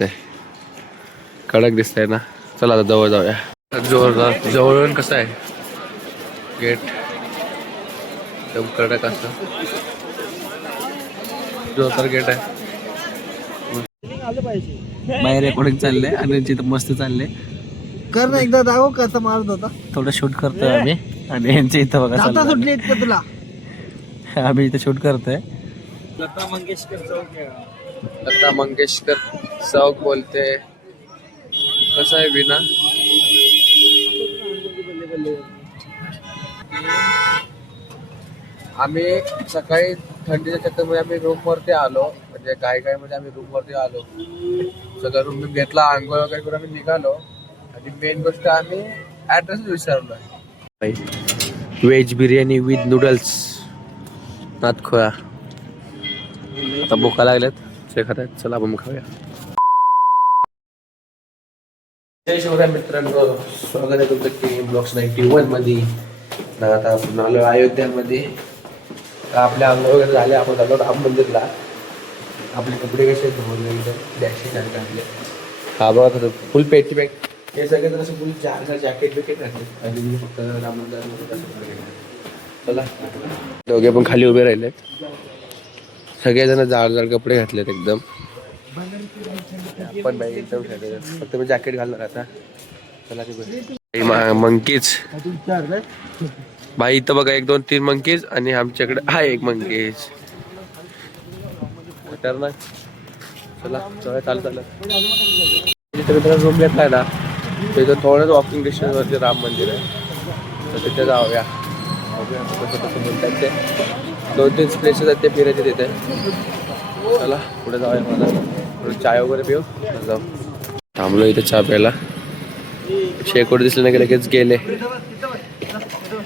दिसतंय, कडक दिसतंय ना. चला आता जवळ जाऊया. जोरदार जवळून कसं आहे गेट, एकदम कडक असं जोरदार गेट आहे. बाहेर रेकॉर्डिंग चाललंय आणि जिथं मस्त चाललंय. कर ना एकदा दाखव कसा मारत होता. थोडं शूट करतोय आम्ही आणि यांच्या इथं बघा आता चाललंय. सुटली का तुला? आम्ही इथं शूट करतोय. लता मंगेशकर चौक बोलते. कसं आहे विना, आम्ही सकाळी थंडीच्या चक्करमध्ये आम्ही रूम वरती आलो, म्हणजे काय मध्ये आम्ही रूम वरती आलो, सगळं रूम घेतला, आंघोळ वगैरे करून आम्ही निघालो. आणि मेन गोष्ट आम्ही ऍड्रेस विचारलोय. व्हेज बिर्याणी विथ नूडल्स नातखोळा. आता भुका लागल्यात, ते खात आहेत. चला आपण खाऊया. जय शिवराय मित्रांनो, स्वागत आहे तुमचं के ब्लॉग्स 91 मध्ये. आता आपण आलो अयोध्यामध्ये. आपल्या अंग वगैरे झाले, आपण आलो राम मंदिरला. आपले कपडे कसे धुवले एकदम डॅशी सारखे आपले. हा बघा फुल पेटी बॅग, हे सगळे जण असं फुल जॅकेट बिकेट घातले आणि मी फक्त राम मंदिर. चला दोघे पण खाली उभे राहिलेत. सगळेजण जाड जाड कपडे घातलेत एकदम. पण बाई एकदम फक्त मी जॅकेट घालणार आता. चला मंकीज भाई इथं बघा, 1 2 3 मंकीज आणि आमच्याकडे हा एक मंकीज. खतरनाक. चला चालत रूम घेतलाय ना, तिथं थोडंच वॉकिंग डिस्टन्स वरती राम मंदिर आहे, तर तिथे जाऊया. कसं बोलतात ते 2-3 प्लेसेस आहेत ते फिरायचे तिथे. चला पुढे जाऊया. मला थोडं चाय वगैरे पिऊ जाऊ. थांबलो इथे चहा प्यायला. शेकोट दिसलं नाही की लगेच गेले.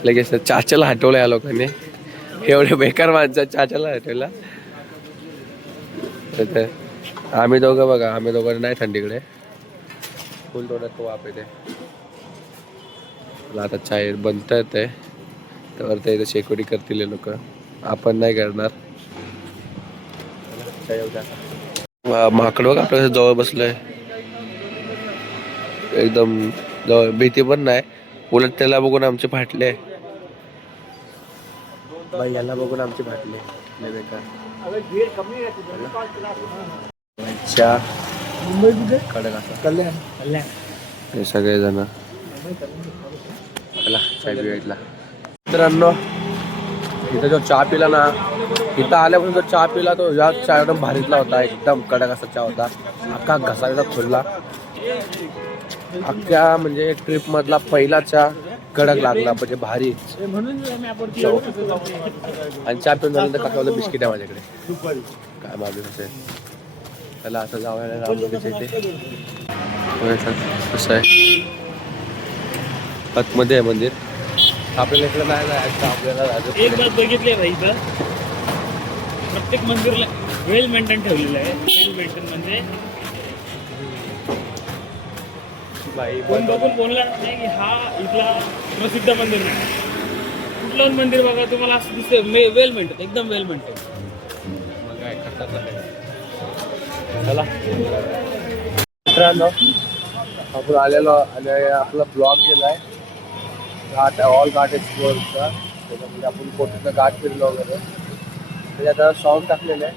लगेच चाच्याला हटवलं या लोकांनी. एवढे बेकार माणसं चाच्याला हटवला. आम्ही दोघं बघा, आम्ही दोघं नाही थंडीकडे फुल तोंडात तो वाप येते. आता चाय बनता येते तर ते इथे शेकोटी करतील लोक, आपण नाही करणार. माकड बघा आपल्या जवळ बसलंय एकदम जवळ. भीती पण नाही, उलट त्याला बघून आमचे फाटले. बाई याला बघून आमचे फाटले. हे सगळे जण चाय पिला. मित्रांनो इथं जो चहा पिला ना, इथं आल्यापासून जो चहा पिला तो या चहा एकदम भारीतला होता. एकदम कडक असा चहा होता. अख्खा घसा खुलला. अख्ख्या म्हणजे ट्रिप मधला पहिला चहा कडक लागला, म्हणजे भारी. आणि चहा पिऊन झाल्यानंतर काकाला बिस्किट आहे माझ्याकडे. काय मागू असेल त्याला. असं जावं रामनगरच्या इथे कसं आहे, आतमध्ये आहे मंदिर. आपल्याला इकडे नाही जायचं, आपल्याला एक बात बघितली आहे भाई, प्रत्येक मंदिरला वेल मेंटेन ठेवलेलं आहे. वेल मेंटेन म्हणजे कोण बघून बोलणार नाही की हा इथला प्रसिद्ध मंदिर नाही. कुठलं मंदिर बघा तुम्हाला असं दिसतं वेल मेंटेन, एकदम वेल मेंटेन. मग काय करतात. चला मित्रांनो आपण आलेलो आणि आपला ब्लॉग केलाय घाट, ऑल घाट एक्सप्लोअरचा. त्याच्यामध्ये आपण फोटोचा घाट फिरलो वगैरे. त्याच्यात आता सॉन्ग टाकलेलं आहे,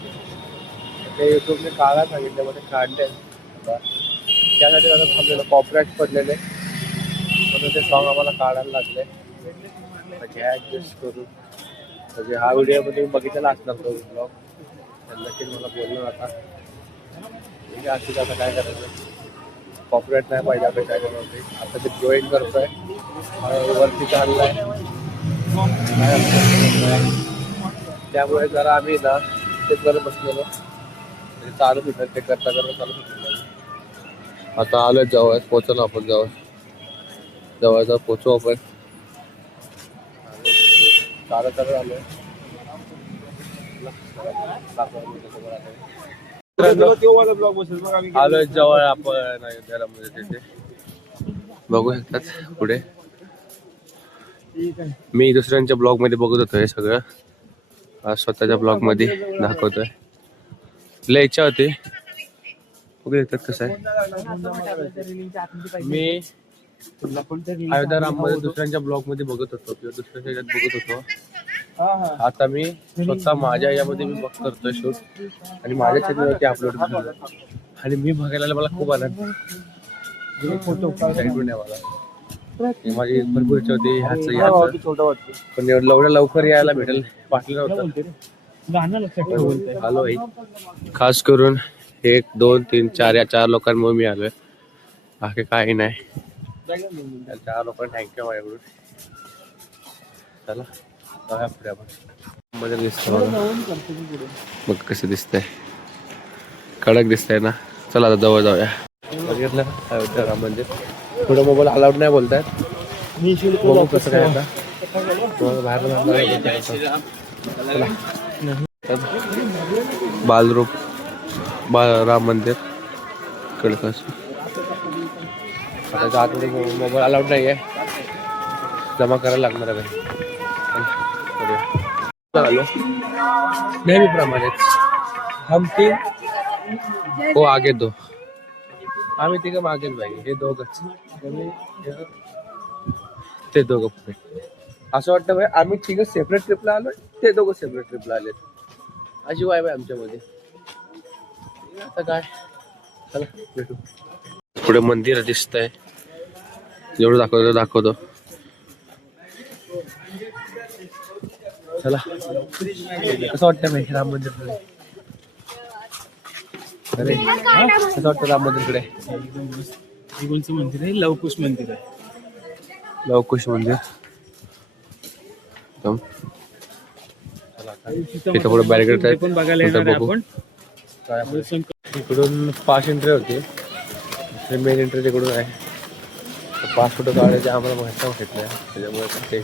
ते यूट्यूबने काढा सांगितलं, मध्ये काढले. त्यासाठी आता थांबलेलं, कॉपराईट पडलेले म्हणून ते सॉन्ग आम्हाला काढायला लागले. म्हणजे ॲडजस्ट करून म्हणजे हा व्हिडिओमध्ये बघितलेला असणार तो ब्लॉग. नक्कीच मला बोललो आता अशी आता काय करायचं, कॉपरेट नाही पाहिजे आपण काय करणार. आता ते जॉईन करतोय, वरती चाललाय, त्यामुळे जरा आम्ही ना ते करत बसलेलो, चालू होतं ते करता चालू होतं. आता आलोय जवळ, पोचलो आपण जवळ पोचू आपण. चालत आलोय. आलोय जवळ आपण अयोध्यामध्ये. तिथे बघू शकतात पुढे. मी दुसऱ्यांच्या ब्लॉग मध्ये बघत होतो हे सगळं, आज स्वतःच्या ब्लॉग मध्ये दाखवतोय. लय इच्छा होती वगैरे येतात. कसं आहे मी अयोध्या राम मध्ये दुसऱ्यांच्या ब्लॉग मध्ये बघत होतो किंवा दुसऱ्यांच्या ह्याच्यात बघत होतो. आता मी स्वतः माझ्या यामध्ये मी करतोय शूट आणि माझ्या चॅनलवरती अपलोड करतो आणि मी बघायला मला खूप आनंद फोटो मला हे माझी भरपूर इच्छा होती ह्याचं पण एवढ्या लवकर यायला भेटेल वाटलं नव्हतं. आलो खास करून 1 2 3 4 या 4 लोकांमुळे मी आलोय. बाकी काही नाही. 4 लोकांना थँक्यू माझ्याकडून. चला जाऊया पुढे आपण. मध्ये दिसतं मग कसं दिसतंय कडक दिसतंय ना. चला आता जवळ जाऊया. बघितलं अयोध्या राम मंदिर. पुढे मोबाईल अलाउड नाही बोलतायत. बघू कसं काय आता बाहेर बालरूप राम मंदिर कडकस. आता आतमध्ये मोबाईल अलाउड नाही आहे. जमा करायला लागणार आहे. आलो नेहमीप्रमाणेच हम 3 हो आगे 2 आम्ही 3 मागेच बाई. हे दोघंच ते दोघं पुढे. असं वाटतं भाई आम्ही 3 सेपरेट ट्रिपला आलोय. ते दोघं सेपरेट ट्रिपला आलेत. अशी वाय बाय आमच्यामध्ये. आता काय चला भेटू. पुढे मंदिर दिसतंय. जेवढं दाखवतो चला. कसं वाटतं भाई राम मंदिर कडे. अरे कसं वाटतं राम मंदिर कडे. कोणचं मंदिर आहे. लवकुश मंदिर आहे. लवकुश मंदिर तिथं पुढे बॅरिकेड आहे. पण बघायला येणार आहे आपण. इकडून पास एंट्री होती. मेन एंट्री तिकडून आहे. 5 फोटो काढायचे आम्हाला माहिती घेतल्या त्याच्यामुळे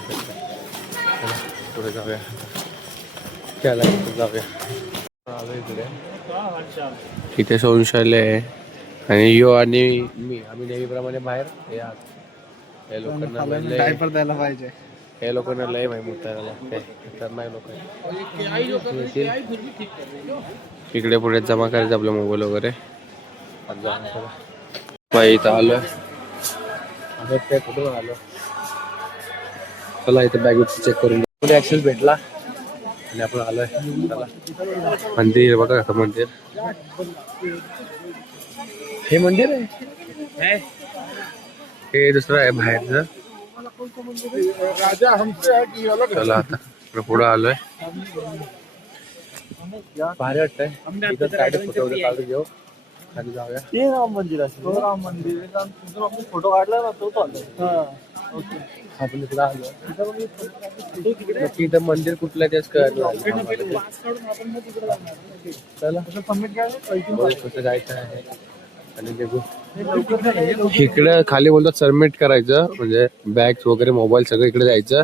पुढे जाऊया. त्याला जाऊया. आलो इकडे. इथे शौचालय आहे आणि यो आणि मी आम्ही नेहमीप्रमाणे बाहेर या लोकांना डायपर द्यायला पाहिजे. हे लोकांना लय माहिती मुतायला लागते. खतरनाक लोक इकडे पुढे जमा करायचं आपला मोबाईल वगैरे. बाई इथं आलोय. कुठून आलो. चला इथं बॅग चेक करून पुढे ऍक्सेस भेटला आणि आपण आलोय. चला मंदिर बघा कसं मंदिर. हे मंदिर आहे. हे दुसरं आहे बाहेरचं. चला आता पुढे आलोय. भारी वाटतंय. फोटो वगैरे काढून घेऊ खाली जाऊया. ते राम मंदिर असेल. राम मंदिर आपण फोटो काढला ना तो आपण इकडे आलो. इथं मंदिर कुठलं तेच कळलं. चला कसं जायचं आहे आणि बघू. इकडे खाली बोलतात सबमिट करायचं म्हणजे बॅग वगैरे मोबाईल सगळं इकडे जायचं.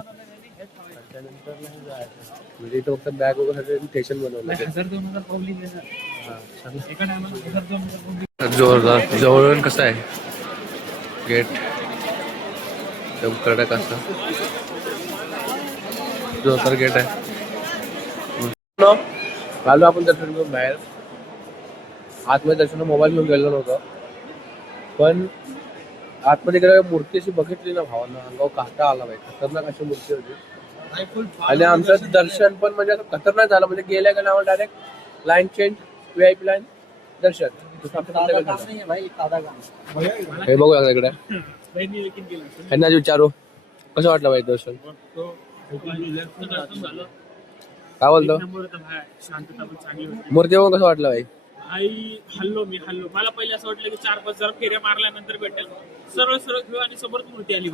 म्हणजे इथं फक्त बॅग वगैरे स्टेशन बनवलं. जोरदार जवळून कसं आहे गेट एकदम कडक असं जोरदार गेट आहे. आलो आपण दर्शन घेऊन बाहेर. आतमध्ये दर्शन मोबाईल घेऊन गेलो नव्हतो पण आतमध्ये गेल्या मूर्ती अशी बघितली ना भावांना अंगावर काटा आला पाहिजे. खतरनाक अशी मूर्ती होती आणि आमचं दर्शन पण म्हणजे खतरनाक झालं. म्हणजे गेल्या गेल्यावर direct line change VIP line दर्शन. हे बघू लागलं इकडे. ह्यांना विचारू कसं वाटलं पाहिजे दर्शन. काय बोलतो मूर्ती बघून कसं वाटलं भाई. हल्लो मला पहिले असं वाटलं की 4-5 जरा फेऱ्या मारल्यानंतर भेटेल. सरळ घेऊ आणि समोरच मूर्ती आली.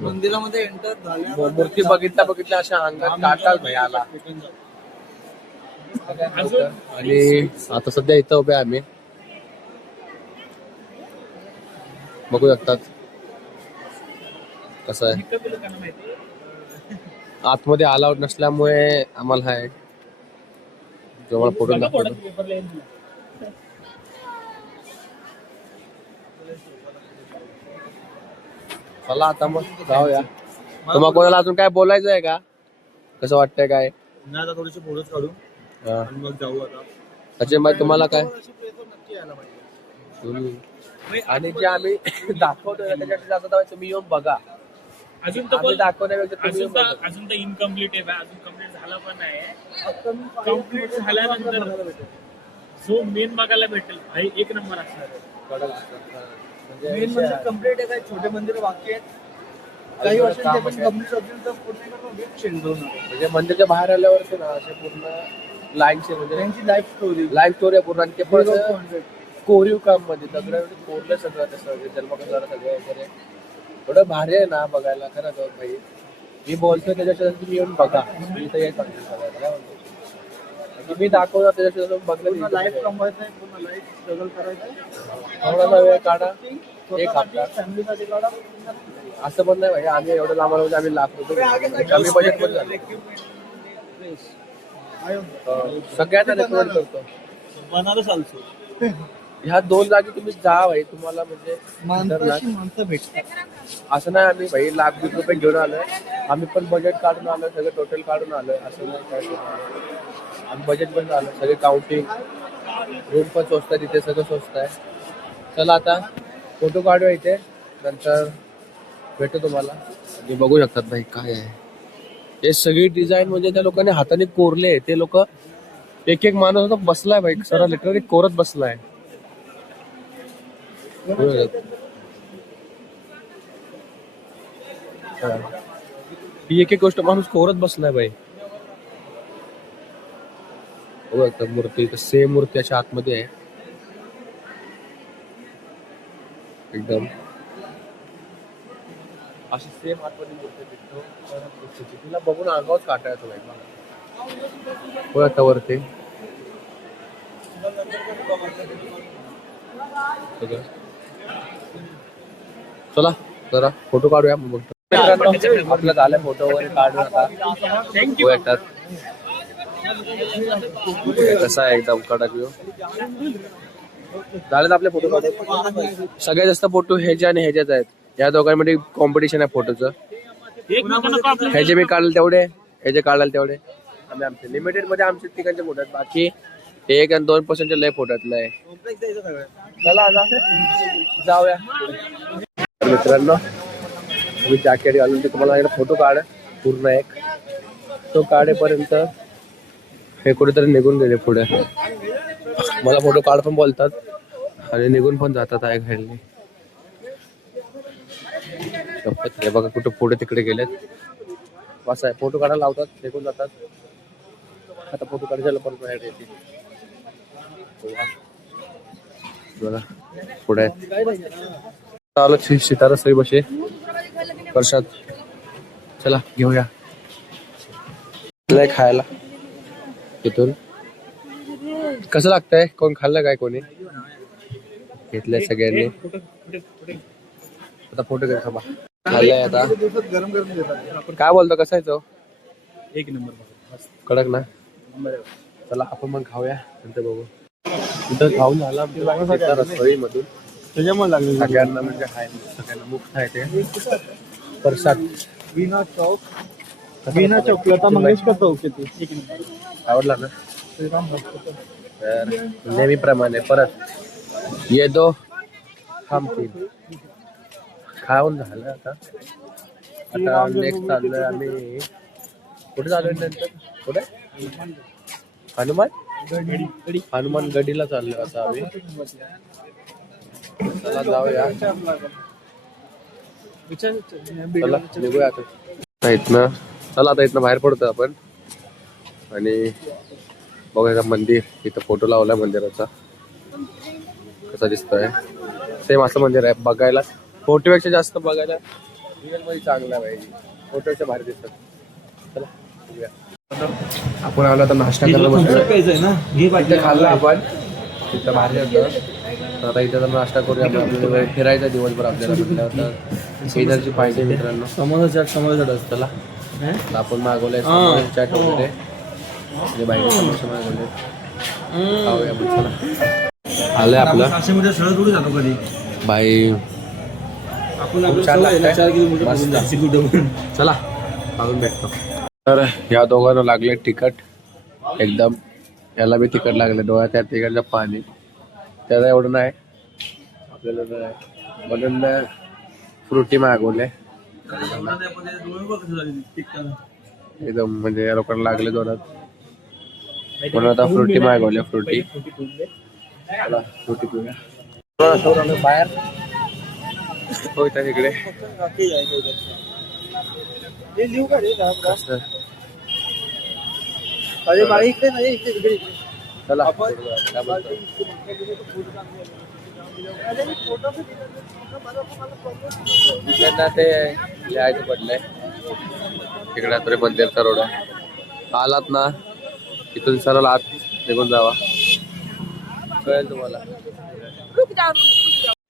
मंदिरामध्ये एंटर झाल्या मूर्ती बघितल्या अशा अंगात काटा भाई आला. आणि आता सध्या इथं उभे आम्ही बघू शकतात कसं आहे. आतमध्ये अलाउड नसल्यामुळे आम्हाला आहे जो मला फोटो दाखवतो. चला आता मग जाऊया. तुम्हाला कोणाला अजून काय बोलायचं आहे का. कसं वाटतंय काय. थोडेसे फोटोज काढू आणि मग जाऊ. आता त्याच्यामुळे तुम्हाला काय आणि जे आम्ही दाखवतो ना त्याच्यासाठी जाता तुम्ही येऊन बघा. अजून तर आम्ही दाखवण्यापेक्षा तुम्ही अजून येऊन तर बघा. अजून तर इनकम्प्लीट आहे अजून कम्प्लीट झालं पण नाही. कम्प्लीट झाल्यानंतर जो मेन बघायला भेटेल भाई एक नंबर असणार आहे. कडक असतात. म्हणजे मेन म्हणजे कम्प्लीट आहे. काही छोटे मंदिर बाकी आहेत. काही वर्षांचे पण कम्प्लीट होतील तर पूर्ण चेंज होणार. म्हणजे मंदिरच्या बाहेर आल्यावरती ना असे पूर्ण लाईनचे म्हणजे त्यांची लाईफ स्टोरी आहे पूर्ण आणि ते पण कोरीव काम मध्ये दगड कोरलं सगळं तसं जन्मकरा सगळं वगैरे थोडं भारी आहे ना बघायला खरं तर भाई. मी बोलतोय त्याच्याशिवाय तुम्ही येऊन बघा. मी तर येत मी दाखवणार त्याच्याशिवाय बघलं लाईफ कमवायचं आहे. पूर्ण लाईफ स्ट्रगल करायचं आहे. थोडासा वेळ काढा. एक हप्ता फॅमिलीसाठी काढा. असं पण नाही भाई आम्ही एवढं लांब आलो आम्ही लाख रुपये कमी बजेट मध्ये झालं. सगळ्यांना रेकमेंड करतो. बनारस आल्सो. ह्या 2 जागी तुम्ही जा भाई तुम्हाला म्हणजे माणसाशी माणसं भेटतात. असं नाही आम्ही भाई लाख रुपये घेऊन आलोय. आम्ही पण बजेट काढून आलोय सगळं टोटल काढून आलोय. असं नाही काय आम्ही बजेट पण झालं सगळे काउंटिंग रूम पण स्वस्त आहे तिथे सगळं स्वस्त आहे. चला आता फोटो काढूया इथे नंतर भेटतो तुम्हाला. तुम्ही बघू शकतात भाई काय आहे हे सगळी डिझाईन म्हणजे त्या लोकांनी हाताने कोरले. ते लोक एक एक माणूस होता बसलाय भाई सर लिटरली कोरत बसलाय. ही एक एक गोष्ट माणूस कोरत बसलाय बाई. मूर्ती सेम मूर्ती अशा आतमध्ये आहे एकदम अशी सेम आतमध्ये मूर्ती दिसतो. तिला बघून अंगावच काटा येतो बाई. आता वरती चला जरा फोटो काढूया मग बघतो. आपलं झालं फोटो वगैरे काढून आता कसा आहे एकदम कडक व्ह्यू झाले आपले फोटो काढून. सगळ्यात जास्त फोटो ह्याचे आणि ह्याच्यात आहेत. या दोघांमध्ये कॉम्पिटिशन आहे फोटोचं. ह्याचे मी काढले तेवढे ह्याचे काढाल तेवढे आम्ही आमचे लिमिटेड मध्ये आमचे तिघांचे फोटो आहेत. बाकी 1 आणि 2% लय फोटोतलं आहे. चला आता जाऊया मित्रांनो. मी जॅकेट घालून ते तुम्हाला फोटो काढ पूर्ण एक तो काढेपर्यंत हे कुठेतरी निघून गेले पुढे. मला फोटो काढ पण बोलतात आणि निघून पण जातात आहे घालणे. हे बघा कुठं पुढे तिकडे गेलेत. असं आहे फोटो काढायला लावतात निघून जातात. आता फोटो काढायला पण बाहेर येते बघा पुढे आलो सितारा श्री बसे प्रसाद. चला घेऊया खायला. इथून कसं लागतंय कोण खाल्लं काय कोणी घेतलंय सगळ्यांनी. आता फोटो घेऊन थांबा खाल्लंय आता गरम गरम देतात. काय बोलतो कसं आहे तो एक नंबर कडक ना. चला आपण मग खाऊया नंतर बघू. इथं खाऊन झाला रसोई मधून त्याच्यामुळे लागले सगळ्यांना म्हणजे हाय सगळ्यांना मुक्त आहे ते प्रसाद. विना चौक लता मंगेशकर चौक येते. आवडला ना. तर नेहमीप्रमाणे परत ये दो हम तीन खाऊन झालं. आता नेक्स्ट चाललोय आम्ही कुठे चाललोय नंतर कुठे हनुमान गडीला चाललोय आता आम्ही. चला जाऊया चला निघूया आता इथनं. चला आता इथनं बाहेर पडतो आपण आणि बघायचं मंदिर. इथं फोटो लावलाय मंदिराचा कसा दिसतोय. सेम असं मंदिर आहे बघायला. फोटोपेक्षा जास्त बघायला रिअल मध्ये चांगला आहे. फोटोच्या भारी दिसतात. चला बघूया. आपण आलो आता नाश्ता करायला बसलो. खाल्लं आपण तिथं भारी होतं. आता इथं तर नाश्ता करूया. आपल्याला फिरायचा दिवसभर आपल्याला म्हटल्यावर तर शेजारची पाहिजे मित्रांनो. समोर चला आपण मागवलंय चॅट वगैरे म्हणजे बाहेर समोसे मागवले. खाऊया आपण चला. आलंय आपलं बाई खूप छान लागतंय. चला खाऊन भेटतो. तर या दोघांना लागले तिखट एकदम याला बी तिखट लागले डोळ्यात, त्या तिकडचं पाणी त्याला एवढं नाही आपल्याला नाही. म्हणून फ्रुटी मागवले एकदम, म्हणजे या लोकांना लागले जोरात म्हणून आता फ्रुटी मागवल्या. फ्रुटी फ्रुटी पिऊया. बाहेर होता तिकडे अरे बाई इकडे नाही, इकडे इकडे इकडे. चला आपण काय बोलतो? तिकडनं ते लिहायचं पडलंय तिकडे तरी मंदिरचा रोड आहे. आलात ना इथून सरळ आत निघून जावा, कळेल तुम्हाला.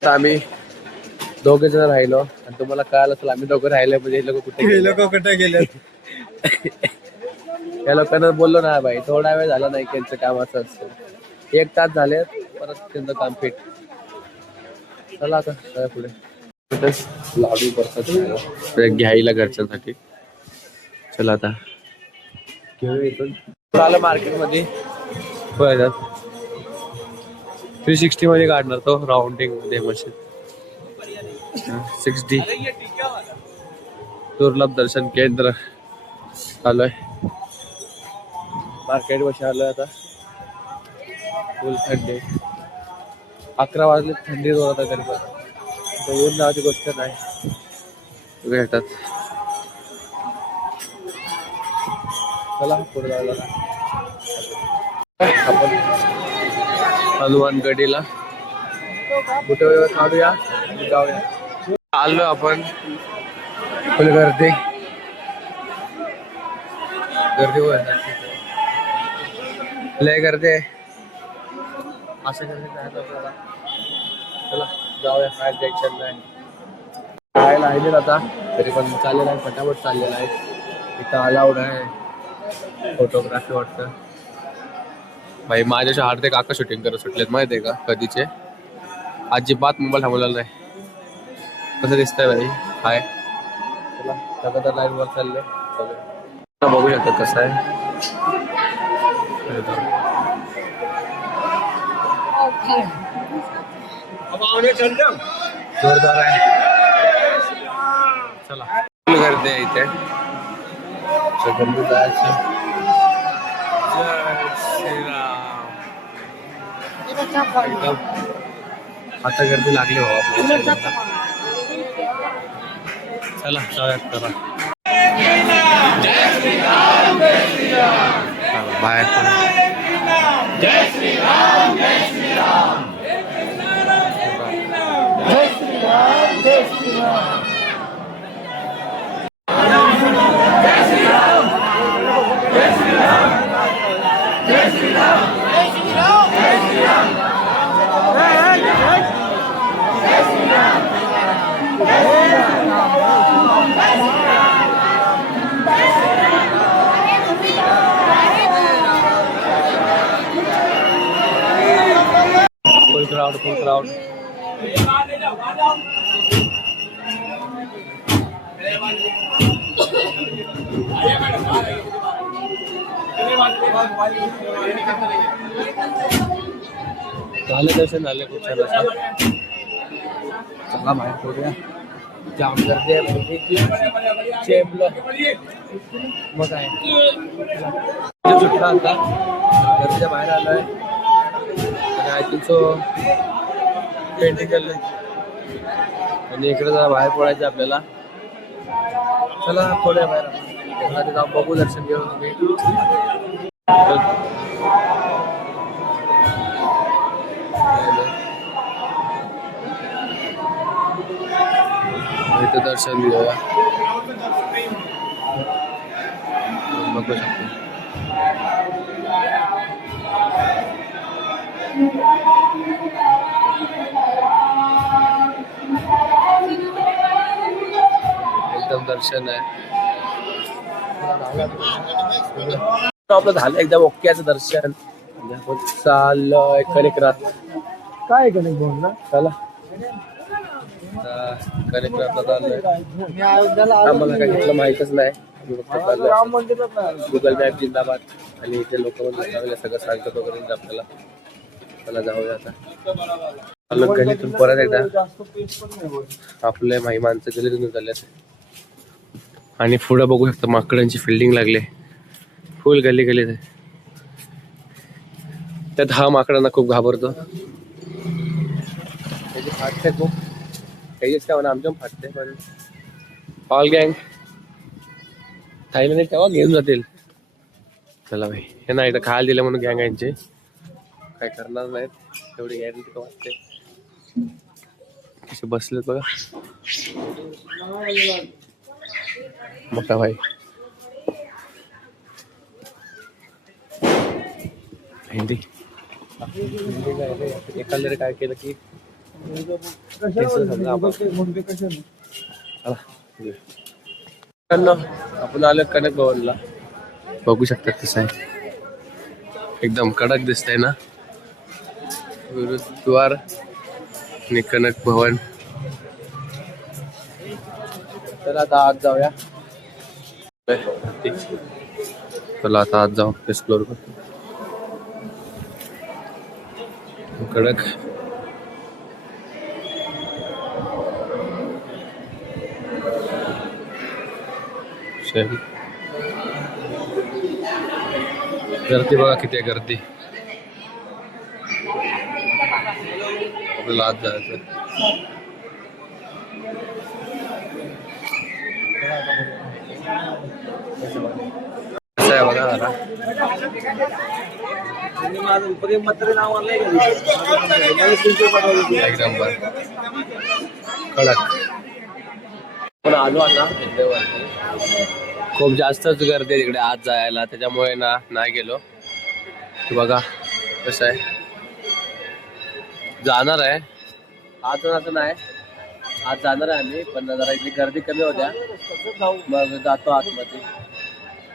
आता आम्ही दोघे जण राहिलो आणि तुम्हाला कळालं असेल आम्ही दोघं राहिले म्हणजे हे लोक कुठे गेले. लोक कुठे गेले? या लोकांना बोललो ना भाई थोडा वेळ झाला नाही, त्यांचं काम असं असतं. 1 तास झाले परत त्यांचं काम फिट. चला आता काय पुढे लाडू बर्फात घ्यायला घरच्यांसाठी. चला आता घेऊया इथून. आलं मार्केटमध्ये 360 मध्ये काढणार तो राऊंडिंग मध्ये मशीन. 6D दुर्लभ दर्शन केंद्र आलोय. मार्केट बशी आलोय आता. फुल थंडी, 11 वाजले, थंडी जोरात आहे तरी पण ऊन नावाची गोष्ट नाही. भेटतात. चला पुढे जायला आपण हनुमानगडीला कुठे काढूया जाऊया. आलो आपण. फुल गर्दी लय गर्दी आहे. असं गर्दी जायचं आपल्याला. चला जाऊया, काय टेन्शन नाही. खायला आहे आता तरी पण चाललेलं आहे, फटाफट चाललेला आहे. इथं अलाउड आहे फोटोग्राफी वाटतं. भाई माझ्याशी हार्दे काका शूटिंग करत सुटलेत माहिती आहे का कधीचे. अजिबात मोबाईल थांबवलेला नाही. कसं दिसतंय भाई? हाय चला लगातार लाईन वर चालले. बघू शकतात कसं आहे. जोरदार आहे. चला गर्दी आहे इथे. गर्दी जायचं. जय श्रीराम. एकदम आता गर्दी लागली हो आपल्याला. चला जाऊयात करा बाहेर. जय श्रीराम जय श्रीराम जय श्रीराम जय श्रीराम जय श्रीराम जय श्रीराम जय श्रीराम जय श्रीराम जय श्रीराम जय Shriram. Full crowd, full crowd. झालं दर्शन झालं खूप छान असं. चला बाहेर पडूया. जाम गर्दी आहे चेंबलं मग काय सुटला आता. गर्दीच्या बाहेर आलोय आणि आय थिंक सो पेंटिंग केलं आणि इकडे जरा बाहेर पडायचं आपल्याला. चला थोड्या बाहेर आपण जाऊन बघू, दर्शन घेऊन तुम्ही. इथं दर्शन घेऊया, बघू शकतो. एकदम दर्शन आहे आपलं झालं एकदम ओक्याचं दर्शन. चाललंय कनेक्रात. काय कनेक्ट बोल ना. चला कनेक्रातला चाललंय. आम्हाला काय घेतलं माहितच नाही. राम मंदिरात नाही. गुगल मॅप जिंदाबाद आणि इथे लोक पण चांगले सगळं सांगतात वगैरे आपल्याला. चला जाऊया आता. आलो गलीतून परत एकदा. जास्त पेस पण नाही होत. आपले माणसं गलीतून चालले आणि पुढे बघू शकता माकडांची फिल्डिंग लागले फुल गली गलीत आहे. त्यात हा माकडांना खूप घाबरतो. त्याची फाटते खूप त्याचीच काय म्हणा आमच्या फाटते पण ऑल गँग थायलंड तेव्हा घेऊन जातील. चला भाई हे ना इथं खायला दिलं म्हणून गँग यांचे काय करणार नाहीत तेवढी गॅरंटी वाटते. कसे बसलेत बघा मोठा भाई. हिंदी एखाद्याने काय केलं की आपण आलो कनक भवनला. बघू शकता कसं आहे एकदम कडक दिसतंय ना. गुरुद्वार आणि कनक भवन. चला आता आत जाऊया. चला आता आत जाऊ एक्सप्लोर करतो. कडक गर्दी बघा किती आहे गर्दी. आपल्याला आत जायचं. कसं आहे बघा जरा. एकदम कडक. पण आलो आता खूप जास्तच गर्दी आहे तिकडे आत जायला त्याच्यामुळे ना नाही गेलो. बघा कसं आहे जाणार आहे आज जाणार नाही. आज जाणार आहे आम्ही पण जरा इथली गर्दी कमी होत्या मग जातो आतमध्ये.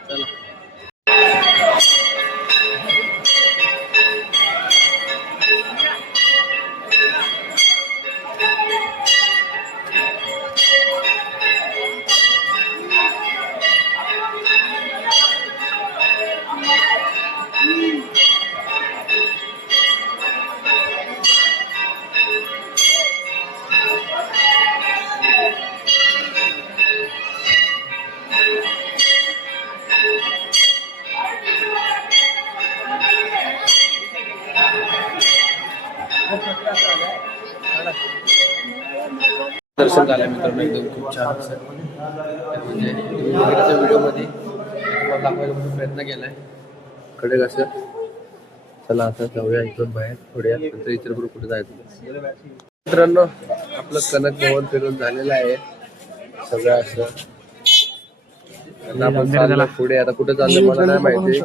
चला दर्शन झालं मित्रांनो एकदम खूप छान. म्हणजे व्हिडिओमध्ये तुम्हाला दाखवायचा प्रयत्न केलाय कडे कसं. चला आता जाऊया इथून बाहेर थोड्या नंतर इतर बरोबर कुठे जायचं. मित्रांनो आपलं कनक भवन फिरून झालेलं आहे सगळं असं. आपण चाललो पुढे. आता कुठे चाललं मला नाही माहिती.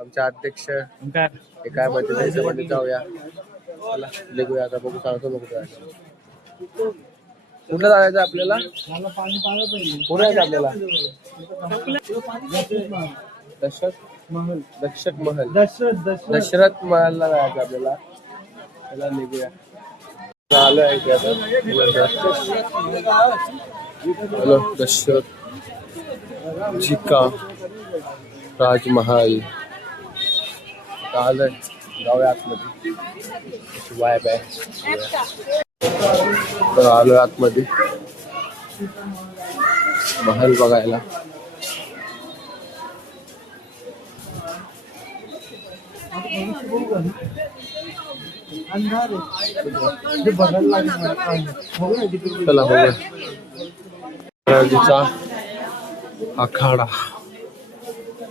आमचे अध्यक्ष हे काय म्हणते त्याच्यामध्ये जाऊया. चला निघूया आता. बघू सांगतो बघू जायचं कुठं जायचं आपल्याला. कुठे जायचं आपल्याला. दशरथ महलला जायचं आपल्याला. चला निघूया. आलो आहे इथे आता. हॅलो दशरथ जी का राजमहल. आलोय जाऊया आतमध्ये. वाईब आहे तर आलोय आतमध्ये महल बघायला. चला बघूया. राजाचा आखाडा.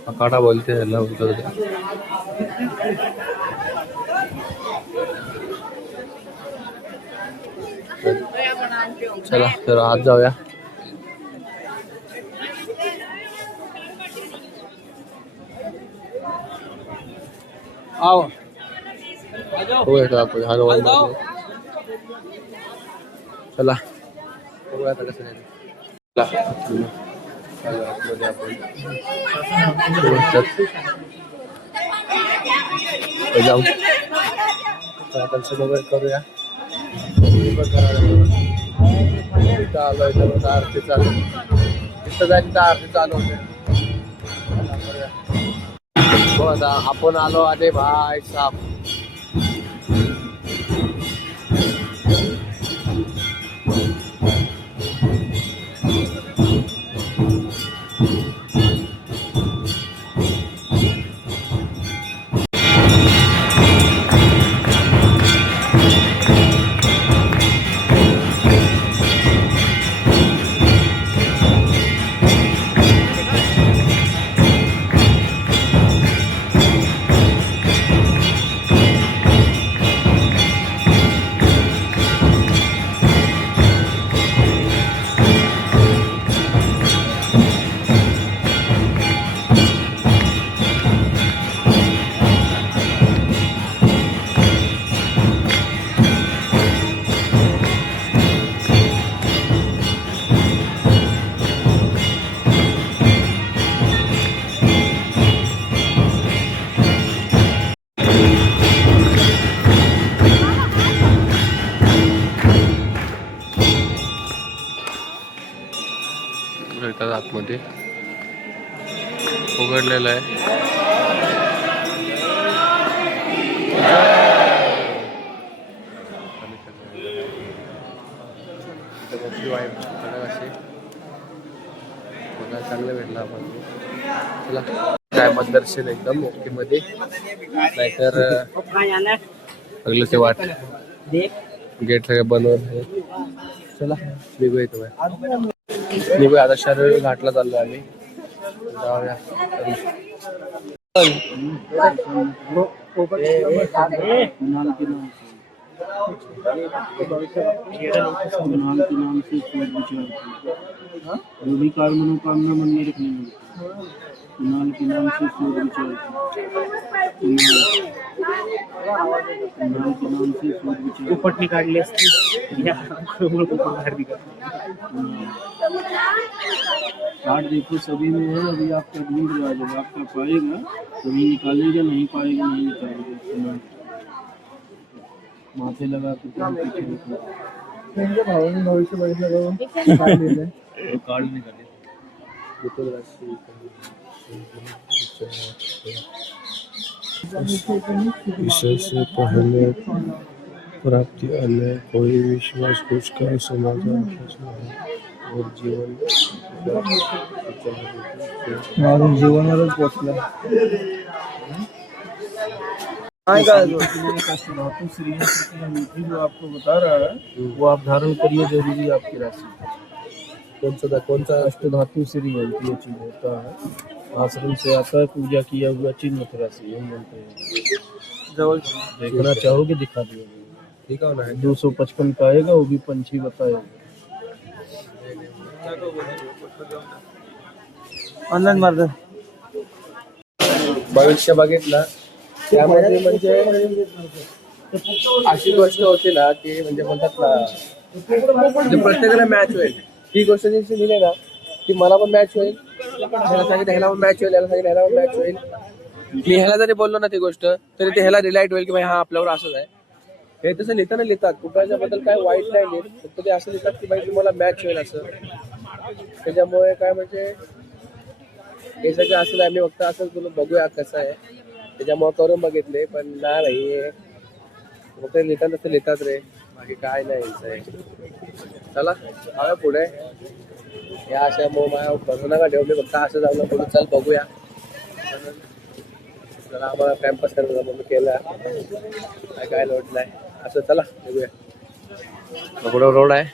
आखाडा बोलते ह्याला बोलतात. चला तर आत जाऊया. आओ हो येतो आपण हनुमान. चला बघूया आता कसं आहे. जाऊ दर्शन वगैरे करूया. आलोय तर आरती चालू. तिथं जायचं तर आरती चालू होते. हो आता आपण आलो अरे भाई साहब. येतात आतमध्ये उघडलेलं आहे. चांगलं भेटलं आपण. चला काय मत दर्शन एकदम ओके मध्ये नाहीतर लागलं ते वाट गेट सगळे बनवून. चला निघू येतो निघूया आता. शरीर घाटला चाललो आम्ही. जाऊया जो भी कार्य मनोकामना मन में रखनी कुणाल के नाम से सोच विचार कुणाल के नाम से सोच विचार दुपट्टी काढली असती कार्ड देखो सभी में है. अभी आपका ढूंढ रहा है. जब आपका पाएगा तभी निकालेगा, नहीं पाएगा नहीं निकालेगा. माथे लगा के भविष्य बघितलं कार्ड निकाले. ईश्वर से पहले प्राप्ति अन्य कोई विश्वास कुछ कर समाचार और जीवन जीवनावरच पोचला. जो आपको बता रहा है वो आप धारण करिए. जरूरी आपकी राशि कौन सा अष्टधातु श्री ये चीज होता है. आश्रम से आता है पूजा किया हुआ चिन्ह राशि हम बोलते हैं. देखना चाहोगे दिखा दिया. दिखाओ ना. 255 का आएगा वो भी पंछी बताएगा. ऑनलाइन मार दे. भविष्य बघितलं त्यामध्ये म्हणजे अशी गोष्ट होती ना की म्हणजे म्हणतात ना म्हणजे प्रत्येकाला मॅच होईल. ही गोष्ट जी लिहिली ना की मला पण मॅच होईल, ह्याला सांगितलं ह्याला पण मॅच होईल, ह्याला सांगितलं ह्याला पण मॅच होईल. मी ह्याला जरी बोललो ना ती गोष्ट तरी ते ह्याला रिलाईट होईल की भाई हा आपल्यावर असंच आहे. हे तसं लिहिताना लिहितात कुठल्या बद्दल काय वाईट नाही लिहित. फक्त ते असं लिहितात की भाई तुम्हाला मॅच होईल असं. त्याच्यामुळे काय म्हणजे हे सगळं असं आम्ही फक्त असं तुला बघूया कसं आहे त्याच्यामुळे करून बघितले. पण नाही भाई फक्त लिहितात तसं लिहितात रे, बाकी काय नाही. चला आव्या पुढे या अशा मग माझ्या बघू नका ठेव. मी फक्त असं जाऊन पुढे चल बघूया. चला आम्हाला कॅम्पस करायला मग मी केलं काय लोट नाही असं. चला बघूया. पुढं रोड आहे.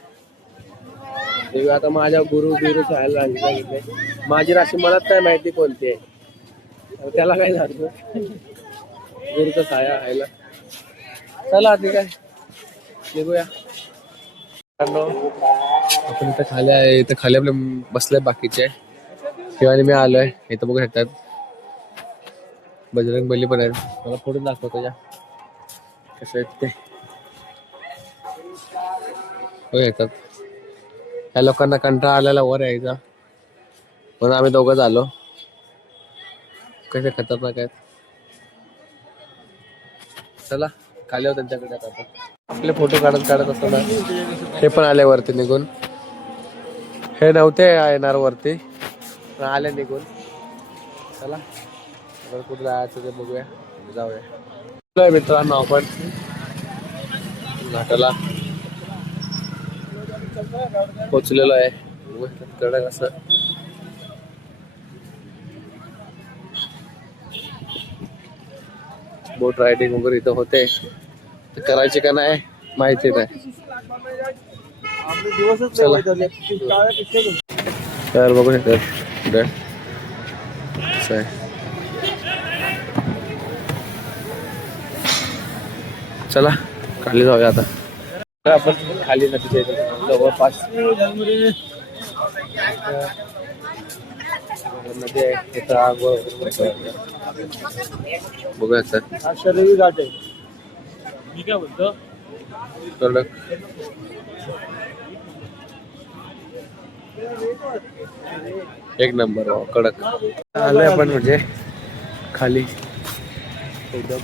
आता माझ्या गुरु राहायला सांगितले. माझी राशी मलाच नाही माहिती कोणती आहे, त्याला काय सांगतो गुरुचा साया व्हायला. चला ठीक आहे निघूया. आपण इथं खाली आहे. इथं खाली आपले बसले बाकीचे किंवा मी आलोय. इथं बघू शकतात बजरंग बली पण आहेत. मला पुढे दाखवतो या कसं आहेत ते बघू शकतात. ह्या लोकांना कंटाळा आलेला वर यायचा म्हणून आम्ही दोघं झालो. कसे खतरनाक आहेत. चला खाली आहोत त्यांच्याकडे. आता आपले फोटो काढत असताना हे पण आले वरती निघून. हे नव्हते येणार वरती पण आले निघून. चला आता कुठे जायचं ते बघूया, जाऊया. मित्रांनो आपण घाटाला पोचलेलो आहे. कडक असं बोट रायडिंग वगैरे इथं होते, करायचे का नाही माहिती नाही. चला. तर बघू शकता चला खाली जाऊया आता. आपण खाली नदीच्या इथे जवळपास नदी आहे तिथं आंघोळ बघूया सर. शरीर घाट आहे. मी काय बोलतो, कडक एक नंबर कडक. आलोय आपण म्हणजे खाली एकदम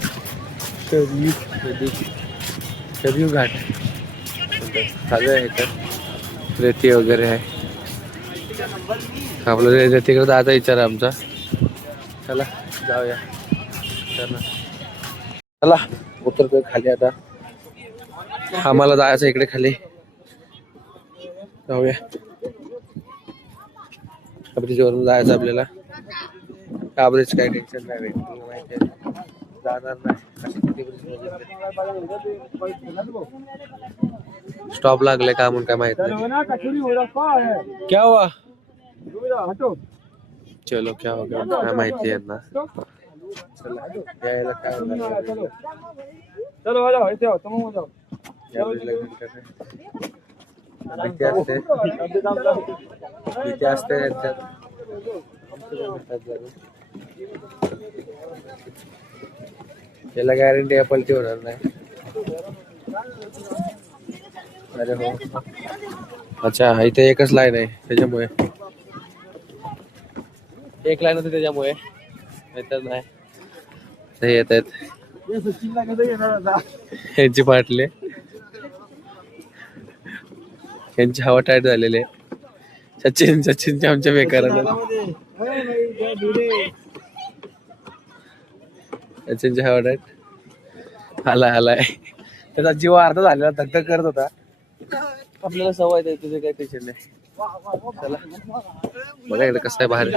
शरीर घाट झालं आहे. तर रेती वगैरे आहे. आपलं रेतीकडे जायचा विचार आहे आमचा. चला जाऊया. चला उतरतोय खाली आता. आम्हाला जायचं इकडे खाली, जाऊया. ब्रिजवरून जायचं आपल्याला. ब्रिज काही टेन्शन नाही भेटलं माहिती आहे, जाणार नाही. स्टॉप लागले का म्हणून काय माहित नाही. क्या हुआ? चलो क्या हो गया काय माहिती आहे ना. चला यायला काय भीती असते, भीती असते यांच्यात. याला गॅरंटी आहे पलटी होणार नाही. अरे हो, अच्छा इथे एकच लाईन आहे त्याच्यामुळे, एक लाईन होती त्याच्यामुळे नाही. हे येत आहेत यांची फाटले, यांची हवा टाईट झालेली आहे. सचिनचे आमच्या बेकारानं सचिनची हवा टाईट. आलाय त्याचा जीव अर्धा झालेला, धगधग करत होता. आपल्याला सवय आहे, तुझे काही टेन्शन नाही. चला बघा इकडे कसं आहे बाहेर.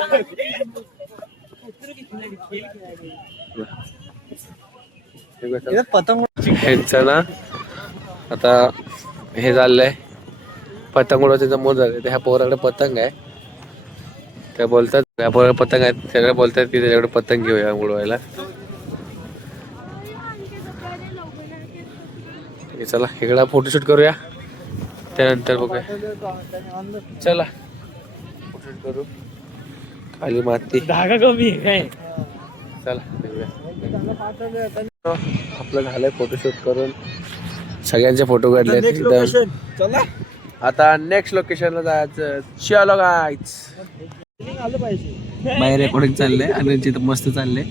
ह्यांचं ना आता हे झालंय, पतंग उडवायचं जमून झाले. ह्या पोराकडे पतंग आहे, त्या बोलतात ह्या पोरा पतंग आहेत, सगळे बोलतात की त्याच्याकडे पतंग घेऊया उडवायला. चला इकडे फोटोशूट करूया, त्यानंतर बघूया. चला फोटोशूट करू. खाली माती धागा कमी आहे काय. चला आपलं झालंय फोटोशूट करून, सगळ्यांचे फोटो काढले. चला आता नेक्स्ट लोकेशनला जायचं. चलो गाईज. बाहेर रेकॉर्डिंग चाललंय आणि यांची इथं मस्त चाललंय.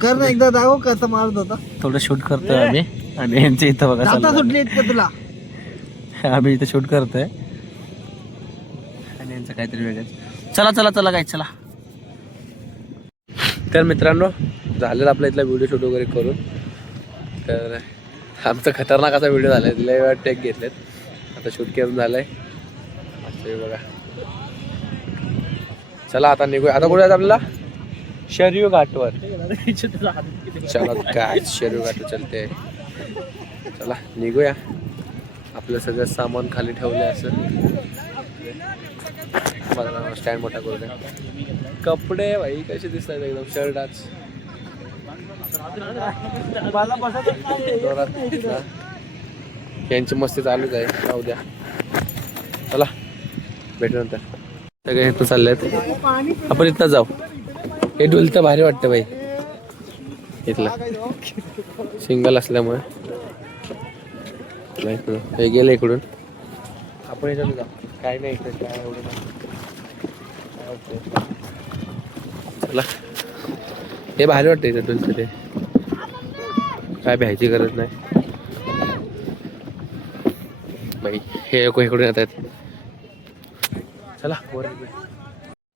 कर ना एकदा दाखव कसं मारत होता. थोडं शूट करतोय आम्ही आणि यांच्या इथं बघा चाललंय. तुला आम्ही इथं शूट करतोय आणि यांचं काहीतरी वेगळंच. चला चला चला काय चला. तर मित्रांनो झालेला आपला इथला व्हिडिओ शूट वगैरे करून. तर आमचा खतरनाक असा व्हिडिओ झालाय, तिला वेळा टेक घेतलेत. आता शूट करून झालंय बघा. चला आता निघूया. आता कुठे जायचं आपल्याला? शरयू घाटवर. चला काय शरयू घाट चलते. चला निघूया. आपलं सगळं सामान खाली ठेवलंय असं. स्टँड मोठा करू द्या. कपडे भाई कसे दिसतात एकदम शर्ट. आज यांची मस्ती चालूच आहे, राहू द्या. चला भेटू नंतर. सगळे इथं चाललेत, आपण इथं जाऊ. हे डुल तर भारी वाटतं बाई इथला, सिंगल असल्यामुळे. हे गेलं इकडून, आपण याच्यात जाऊ. काय नाही इकडे काय एवढं नाही. चला हे भारी वाटतं इथं डुलचं. ते काय भ्यायची गरज नाही बाई. हे लोक इकडून येत आहेत. चला वर बघूया.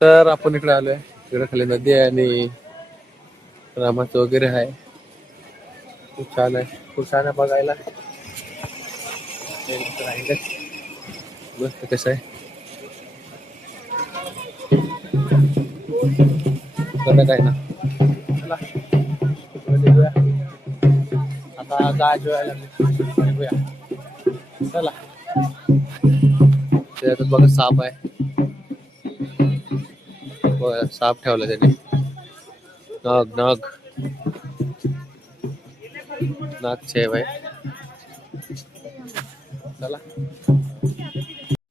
तर आपण इकडे आलोय. इकडे खाली नदी आहे आणि रामाचं वगैरे आहे. खूप छान आहे, खूप छान आहे बघायला. मस्त कसं आहे बरं काय ना. चला पुढे निघूया. आता गाय जेवायला निघूया. चला त्याच्यात बघा साप आहे. बघा साप ठेवला त्याने. नाग नाग नाग छेव आहे. चला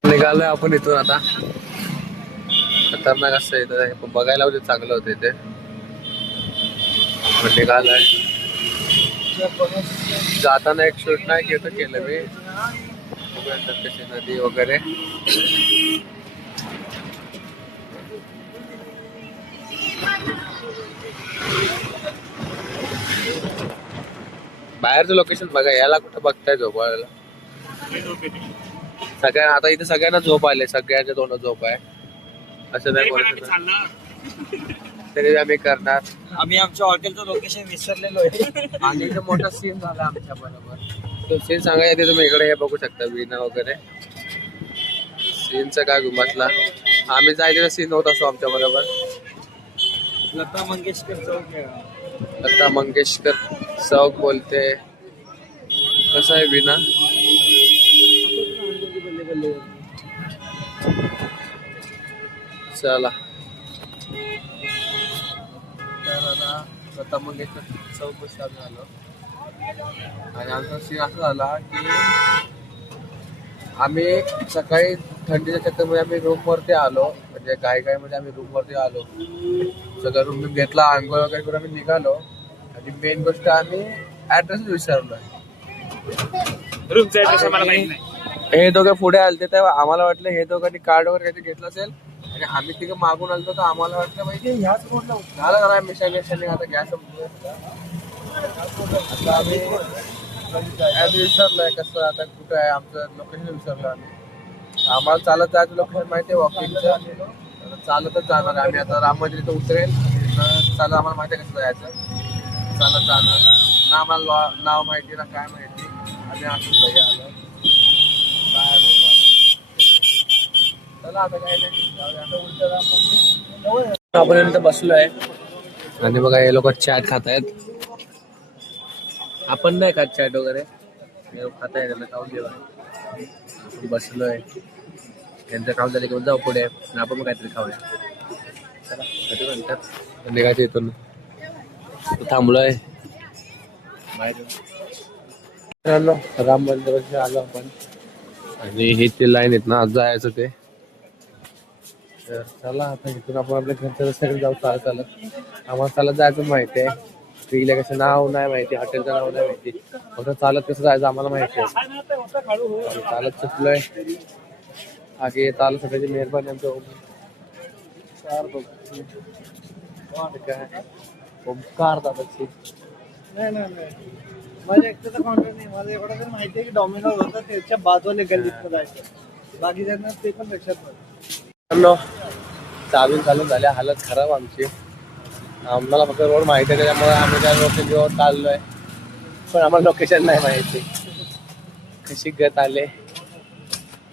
निघालोय आपण इथून आता. खतरनाक असं इथं पण बघायला होते, चांगलं होतं इथे. पण निघालोय. जाताना एक शूट नाही घेतो केलं मी. कशी नदी वगैरे. बाहेरचं लोकेशन बघा. याला कुठं बघताय झोपायला. सगळ्यांना आता इथे सगळ्यांना झोप आले. सगळ्यांच्या तोंडात झोप आहे. असं नाही बोलत तरी आम्ही करणार. आम्ही आमच्या हॉटेलचं लोकेशन विसरलेलो आहे. आणि इथे मोठा सीन झाला आमच्या बरोबर. तो सीन सांगायचा तुम्ही इकडे हे बघू शकता. विना वगैरे सीनचा काय गुमासला. आम्ही जायचं सीन होत असतो आमच्या बरोबर. लता मंगेशकर चौक. लता मंगेशकर चौक बोलते. कसं आहे विना. चला तर आता लता मंगेशकर चौक चालू झालं. आणि आमचा सीन असा झाला की आम्ही सकाळी थंडीच्या चक्करमध्ये आम्ही रूमवरती आलो. म्हणजे काय मध्ये आम्ही रूमवरती आलो. सगळं रूम घेतला, आंघोळ वगैरे करून आम्ही निघालो. आणि मेन गोष्ट आम्ही ऍड्रेस विसरलोय. हे दोघं पुढे आलते तेव्हा आम्हाला वाटलं हे दोघांनी कार्ड वगैरे काहीतरी घेतलं असेल. आणि आम्ही तिघं मागून आलतो तर आम्हाला वाटलं माहिती ह्याच रोडला झालं जरा मिशाने आता गॅस आता आम्ही विसरलोय. कसं आता कुठं आहे आमचं लोकेशन विसरलो आम्ही. आम्हाला चालत जायचं लोकेशन माहिती आहे वॉकिंगचं. चालतच जाणार आहे आम्ही. आता राम मंदिर इथं उतरेल. चालत आम्हाला माहिती आहे कसं जायचं. चालत जाणार ना. आम्हाला नाव माहिती ना काय माहिती. आम्ही असं घरी आलो. काय बोलू चला आता काय नाही. आपण इथं बसलोय आणि बघा हे लोक चॅट खात आहेत. आपण नाही खात चॅट वगैरे. हे लोक खात आहे. त्यांना खाऊन देवा. बसलोय. त्यांचं काम झालं की जाऊ पुढे. आपण मग काहीतरी खाऊया. चला कधी म्हणतात निघायचं इथून. थांबलोय बाहेर. राम मंदिराशी आलो आपण. आणि हे ते लाईन आहेत ना आज जायचं ते. तर चला आता इथून आपण आपल्या घरच्या रस्त्याकडे जाऊ. चालत चालत आम्हाला चालत जायचं माहिती आहे. ट्रीला कसं नाव नाही माहिती. हॉटेलचं नाव नाही माहिती. फक्त चालत कसं जायचं आम्हाला माहिती आहे. चालत सुटलोय. आगे चालत सुटायची मेहरबानी आमच्या ओमकार दादाची. नाही माझ्या एकट्याचा कॉन्टॅक्ट नाही. मला एवढं तर माहिती आहे की डॉमिनोज होतं त्याच्या बाजूला गल्लीत जायचं. बाकी त्यांना ते पण लक्षात नाही. चालून झाल्या. हालत खराब आमची. आम्हाला फक्त रोड माहिती आहे त्याच्यामुळे आम्ही त्या लोकेशनवर चाललोय. पण आम्हाला लोकेशन नाही माहिती. कशी गत आले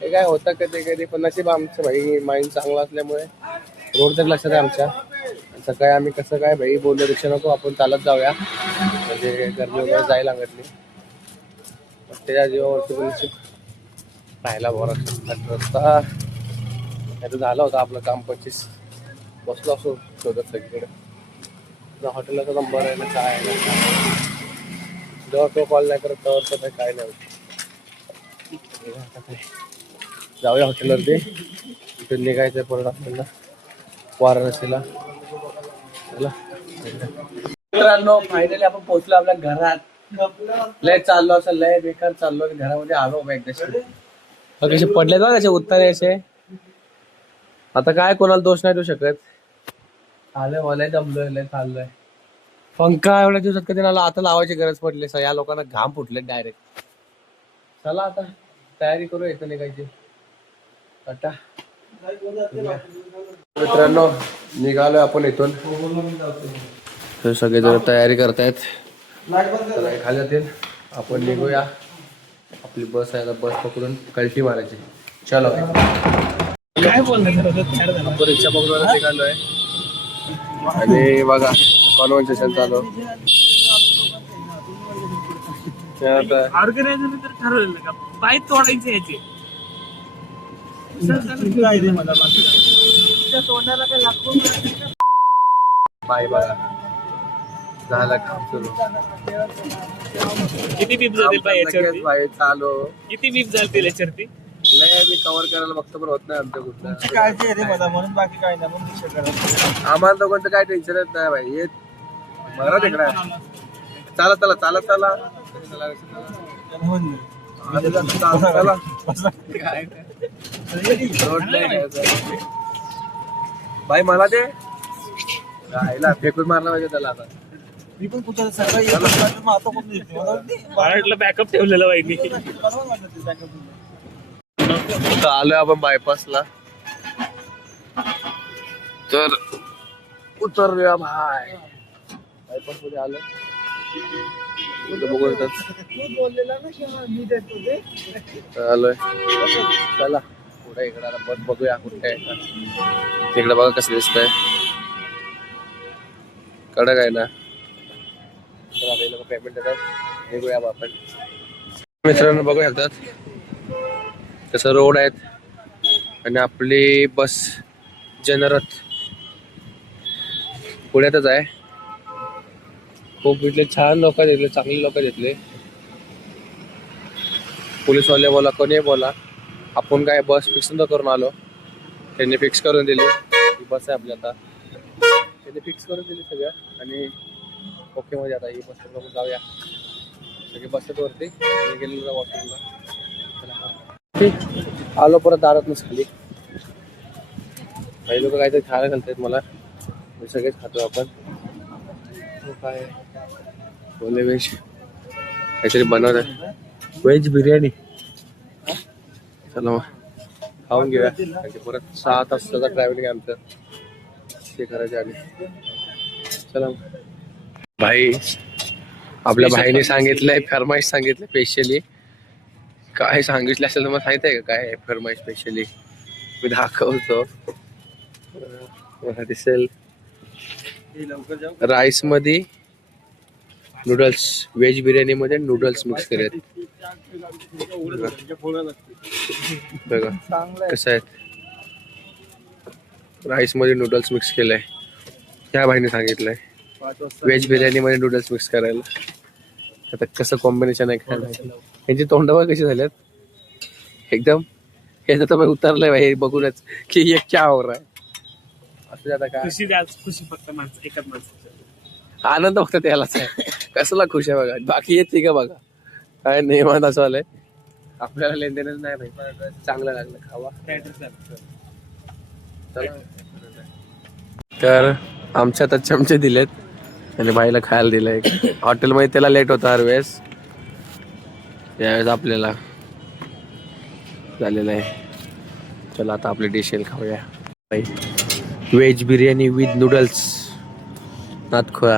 हे काय होतं कधी कधी. पण नशीब आमचं भाई माइंड चांगला असल्यामुळे रोड तर लक्षात आहे आमच्या. सकाळी आम्ही कसं काय भाई बोललो रिक्षा नको आपण चालत जाऊया. म्हणजे गर्मी वगैरे जायला लागत नाही. त्याच्या जीवावरती पण नशीब राहायला बरा रस्ता. त्याचं झालं होतं आपलं काम 25. बसलो असो शोधत सगळीकडे. हॉटेलचा नंबर आहे ना काय आहे ना. जेव्हा तो कॉल नाही करत तेव्हा तर काय नाही होत. जाऊया हॉटेलवरती. तिथे निघायचं आहे परत आपल्याला वाराणसीला. चला मित्रांनो फायनली आपण पोहोचलो आपल्या घरात. लय चाललो असं लय बेकार चाललो. घरामध्ये आलो एकदाशी. कसे पडले ना त्याचे उत्तर यायचे. आता काय कोणाला दोष नाही देऊ शकत. आलोय मला जमलोय लय चाललोय. पंखा एवढ्या दिवसात कधी मला आता लावायची गरज पडली. या लोकांना घाम फुटले डायरेक्ट. चला आता तयारी करू इथं निघायची. टाटा. मित्रांनो निघालोय आपण इथून. तर सगळेजण तयारी करतायत. खाली जातील आपण निघूया. आपली बस आहे, बस पकडून कल्टी मारायची. चलो काय बोलणार आपण रिक्षा पकडून निघालोय. आणि बघा कॉन्व्हर्सेशन चालू. ऑर्गनायझर तर ठरवलेलं का पाय तोडायचे याचे. पाय बघा झालं काम सुरू. किती बीप जातील पाय याच्यावरती? पाय चालू. किती बीप जातील याच्यावरती? लय मी कव्हर करायला बघतो पण होत नाही आमच्या कुठलं. काळजी आहे रे मला म्हणून बाकी काय नाही म्हणून विषय करा. आम्हाला दोघांचं काय टेन्शनच नाही भाई. हे बघा तिकडे चला चला चला चला भाई मला ते राहिला फेकून मारला पाहिजे त्याला. आता मी पण कुठं सकाळी आता कोण देते मला बाळातलं बॅकअप ठेवलेलं पाहिजे. आलोय आपण बायपासला. तर उतरूया भाई. बायपास मध्ये आलो. आलोय चला पुढे इकडे बस बघूया कुठे आहे. तिकडे बघा कसं दिसतंय. कडक आहे ना. लोक पेमेंट देतात. निघूया आपण. मित्रांनो बघू शकतात तसं रोड आहेत आणि आपली बस जनरथ पुण्यातच आहे. खूप इथले छान लोक घेतले, चांगले लोक घेतले. पोलीसवाले बोला कोणी बोला, आपण काय बस फिक्स नव्हतं करून आलो. त्यांनी फिक्स करून दिली. ही बस आहे आपली आता. त्यांनी फिक्स करून दिली सगळं आणि ओके मध्ये आता ही बस पकडून जाऊया. सगळे बसत वरती गेलेलो वॉशरूमला. आलो परत दारातूनच खाली. काही लोक काहीतरी खायला घालतात मला. मी सगळेच खातो आपण. काय बोले व्हेज काहीतरी बनवतात. व्हेज बिर्याणी. चला मग खाऊन घेऊया. परत 6 तासाचा ट्रॅव्हलिंग आहे आमचं. ते करायचं आणि चला भाई. आपल्या भाईने सांगितलंय फरमाईश सांगितलं स्पेशली. काय सांगितलं असेल तर मला सांगितलं आहे का काय फरमाईश स्पेशली. मी दाखवतो मला दिसेल. राईस मध्ये नूडल्स. व्हेज बिर्याणी मध्ये नूडल्स मिक्स केलेत. बघा कसं आहेत. राईस मध्ये नूडल्स मिक्स केलंय. ह्या भाईने सांगितलंय व्हेज बिर्याणी मध्ये नूडल्स मिक्स करायला. आता कसं कॉम्बिनेशन आहे काय माहिती. यांची तोंडावर कशी झाल्यात एकदम. याचं तर उतरलंय भाई बघूनच की एक क्या हो रहा है. असं आता काय खुशी फक्त माणसं एकच माणसं. आनंद फक्त त्यालाच आहे. कसला खुश आहे बघा. बाकी येते का बघा काय नियमात असं आलंय. आपल्याला लेनदेनच नाही भाई. चांगलं लागलं खावा. तर आमच्या आता चमचे दिलेत आणि बाईला खायला दिलंय. हॉटेलमध्ये त्याला लेट होता हर वेळेस. यावेळेस आपल्याला झालेलं आहे. चला आता आपली डिश येईल खाऊया. व्हेज बिर्याणी विथ नूडल्स नातखोळा.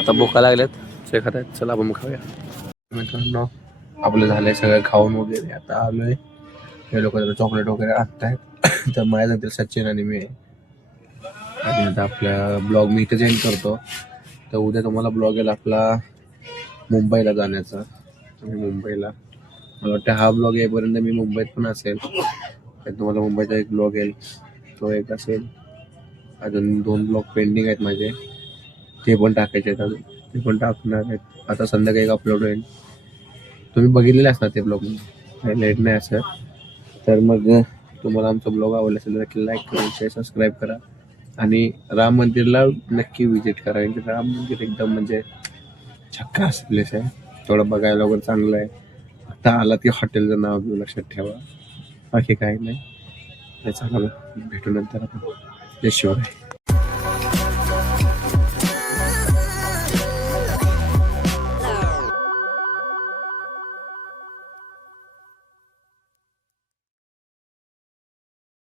आता भुका लागल्यात ते खात आहेत. चला आपण खाऊया. मित्रांनो आपलं झालंय सगळं खाऊन वगैरे. आता आलोय. हे लोक चॉकलेट वगैरे आणतायत. तर माझ्या नंतर सचिन आणि मी. आणि आता आपल्या ब्लॉग मी इथेच एंड करतो. तर उद्या तुम्हाला ब्लॉग येईल आपला मुंबईला जाण्याचा. मुंबईला मला वाटतं हा ब्लॉग येईपर्यंत मी मुंबईत पण असेल. तुम्हाला मुंबईचा एक ब्लॉग येईल तो एक असेल. अजून 2 ब्लॉग पेंडिंग आहेत माझे. ते पण टाकायचे आहेत अजून. ते पण टाकणार आहेत. आता संध्याकाळी एक अपलोड होईल. तुम्ही बघितलेले असणार ते ब्लॉग. लेट नाही असं. तर मग तुम्हाला आमचा ब्लॉग आवडला असेल तर नक्की लाईक करा, शेअर, सबस्क्राईब करा. आणि राम मंदिरला नक्की विजिट करा. राम मंदिर एकदम म्हणजे झकास प्लेस आहे. थोडं बघायला वगैरे चांगलं आहे. आता आला ती हॉटेलचं नाव घेऊ लक्षात ठेवा. बाकी काही नाही. चला भेटू नंतर आपण. जय शिवराय.